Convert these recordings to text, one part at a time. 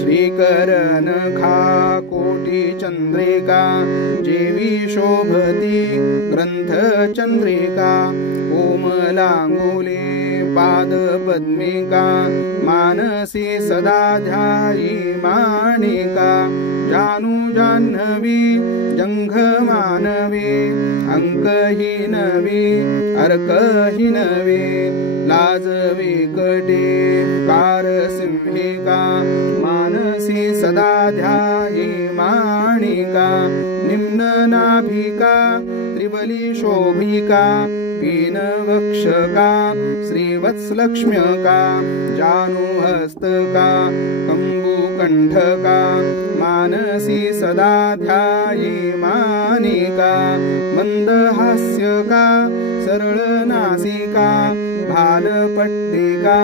श्रीकरनखा कोटिचन्द्रिका जेवी शोभती ग्रंथचन्द्रिका कोमलांगुली पादपद्मिका मानसी सदा ध्यायी माणिका जानू जाह्नवी जंघमानवी अंकहीनवी अर्कहीनवी लाजवी कटी कारसिंहिका मानसी सदा ध्यायी माणिका निम्ननाभिका त्रिबली शोभिका पीनवक्षका श्रीवत्सलक्ष्म्यका जानुहस्तका कंबुकंठका मानसी सदा ध्यायी मानिका मंदहास्यका सरलनासिका भालपट्टिका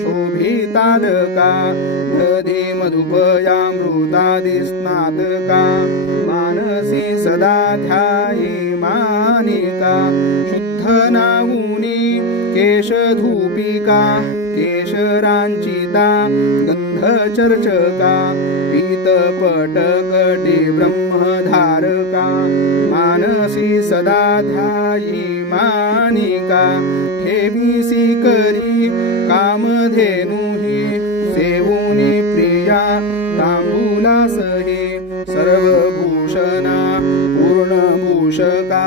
शोभितालका दधी मधुपयामृतादि स्नातका मानसी सदा ध्यायी मानिका शुद्धनाऊनी केशधूपिका केशरांचिता गंधचर्चका पीतपटकटी ब्रह्मधारका मानसी सदा ध्यायी मानिका ठेवीसी करी कामधेनुही सेवुनी प्रिया तांबूलासही सर्वभूषणा पूर्णभूषका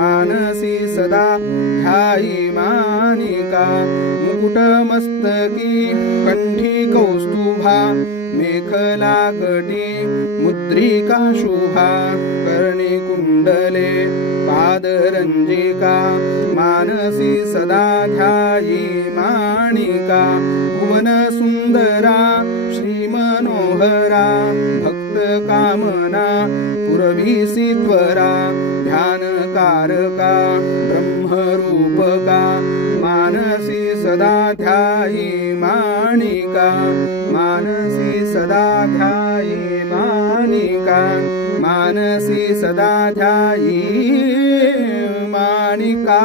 मानसी सदा ध्यायी मानिका मुकुटमस्तकी कंठी कौस्तुभा मेखला कटी मुद्रिका शुभा कर्णी कुंडले पादरंजिका मानसी सदा ध्यायी माणिका भुवन सुंदरा श्रीमनोहरा भक्त कामना पुरवीसी त्वरा ध्यानकारका ब्रह्मरूपका मानसी सदा ध्यायी माणिका मानसी सदा ध्यायी माणिका मानसी सदा ध्यायी माणिका।